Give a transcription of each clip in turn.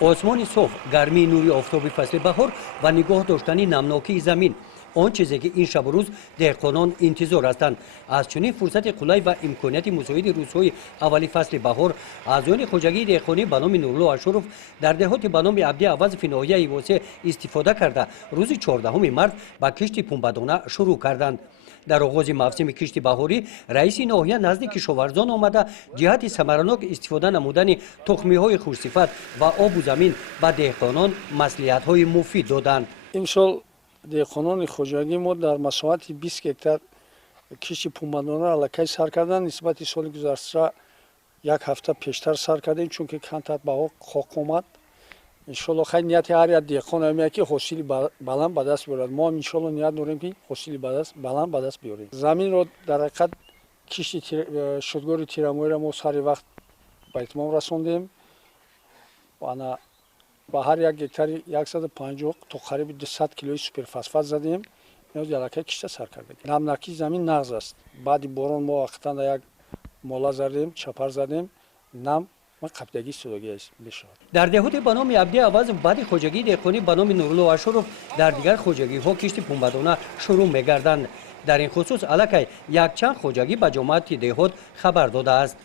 осмони суф, гармии нури офтоби фасли баҳор ва нигоҳ доштани намнокии замин он чизе ки ин шабу рӯз деҳқонон интизор ҳастанд. аз чунин фурсати қулай ва имконияти мусоиди рӯзҳои аввали фасли баҳор аъзоёни хоҷагии деҳқонӣ ба номи нурло ашуров дар деҳоти ба номи абди авазови ноҳияи восе истифода карда рӯзи 14 март ба кишти пунбадона шурӯъ карданд. дар оғози мавсими кишти баҳорӣ раиси ноҳия назди кишоварзон омада ҷиҳати самаранок истифода намудани тухмиҳои хушсифат ва обу замин ба деҳқонон маслиҳатҳои муфид доданд. имсол деҳқонони хоҷагӣ мо дар масоҳати 20 гектар кишти пунбадона аллакай сар карданд. нисбати соли гузашта як ҳафта пештар сар кардем, чунки камтар баҳо хок омад. иншолло хай нияти ҳар як деҳқон ҳамия ки ҳосили баланд ба даст биёрад. мо ҳам иншолло ният дорем ки ҳосили баланд ба даст биёрем. заминро дар ҳақиқат кишти шудгори тирамоиро мо сари вақт ба итмом расондем. ба ҳар як гектари 150 то қариби 200 килои суперфосфат задем. инҳо ҷалакай кишта сар кардем. намнакии замин нағз аст. баъди борон мо вақтан як мола задем, чапар задем. нам қабдагӣ судагӣ мешавад. дар деҳоти ба номи абди авазов баъди хоҷагии деҳқонӣ ба номи нурло ашуров дар дигар хоҷагиҳо кишти пунбадона шурӯъ мегарданд. дар ин хусус аллакай якчанд хоҷагӣ ба ҷомаати деҳот хабар додааст.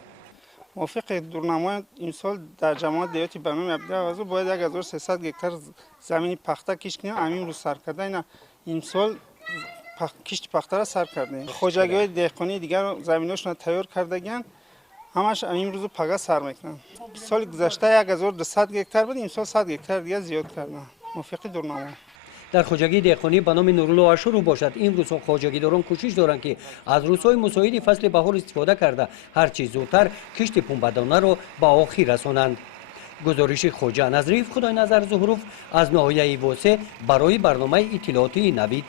موافق دورنمای امسال در جماعت دیاتی به نام عبدی آوازو باید 1300 گکتار زمین پخته کش کنیم. امین رو سر کرده اینا امسال کشت پخته را سر کرده. خوجگی های دهقانی دیگر زمیناشون تیار کردگن همش امین روزو پگا سر میکنن. سال گذشته 1200 گکتار بود، امسال 100 گکتار دیگه زیاد کردن. موافق دورنمای дар хоҷагии деҳқонӣ ба номи нурло ашуров бошад ин рӯзҳо хоҷагидорон кӯшиш доранд ки аз рӯзҳои мусоиди фасли баҳор истифода карда ҳарчи зудтар кишти пунбадонаро ба охир расонанд. гузориши хоҷа назриев, худойназар зуҳуров аз ноҳияи восе барои барномаи иттилоотии навид.